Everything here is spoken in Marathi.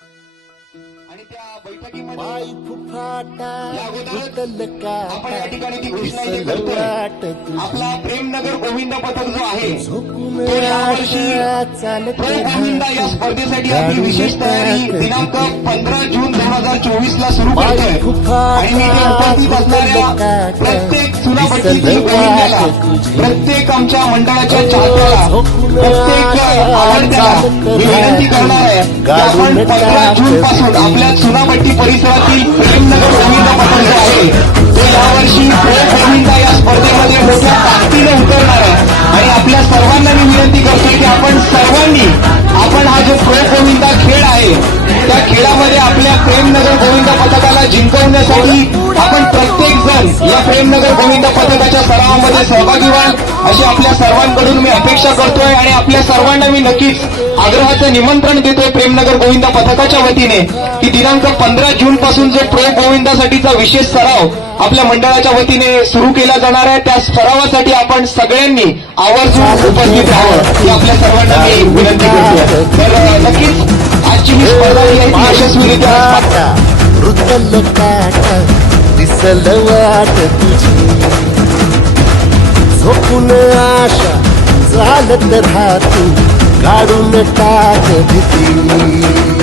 आणि त्या बैठकीमध्ये आपण या ठिकाणी ती घोषणा इथे करतोय. आपला प्रेमनगर गोविंद पथक जो आहे तो यावर्षी प्रो गोविंदा या स्पर्धेसाठी आपली विशेष तयारी दिनांक पंधरा जून दोन हजार चोवीस ला सुरू करतोय. आणि मी उपस्थित असणाऱ्या प्रत्येक प्रत्येक आमच्या मंडळाच्या चाहत्याला प्रत्येक आवडत्याला मी विनंती करणार आहे की आपण पंधरा जून पासून आपल्या चुनापट्टी परिसरातील प्रेमनगर गोविंद पथक जे आहे. ते यावर्षी प्रो गोविंदा या स्पर्धेमध्ये मोठ्या ताकदीने उतरणार आहे. आणि आपल्या सर्वांना मी विनंती करतोय की आपण सर्वांनी आपण हा जो प्रो गोविंदा खेळ आहे त्या खेळामध्ये आपल्या प्रेमनगर गोविंदा पथकाला जिंकवण्यासाठी आपण प्रेमनगर भूमिका पथकाच्या सरावामध्ये सहभागी व्हाल अशी आपल्या सर्वांकडून मी अपेक्षा करतोय आणि आपल्या सर्वांना मी नक्कीच आग्रहाचं निमंत्रण देतोय प्रेमनगर गोविंदा पथकाच्या वतीने. की दिनांक पंधरा जून पासून जो प्रो गोविंदासाठीचा विशेष सराव आपल्या मंडळाच्या वतीने सुरू केला जाणार आहे त्या सरावासाठी आपण सगळ्यांनी आवर्जून उपस्थित राहावं. ही आपल्या सर्वांना मी विनंती करतोय. तर नक्कीच आजची ही स्पर्धा ही यशस्वीरित्या. पार दिसल वाट तुझी. झोपून आशा चालत राहतू काढून टाक भीती.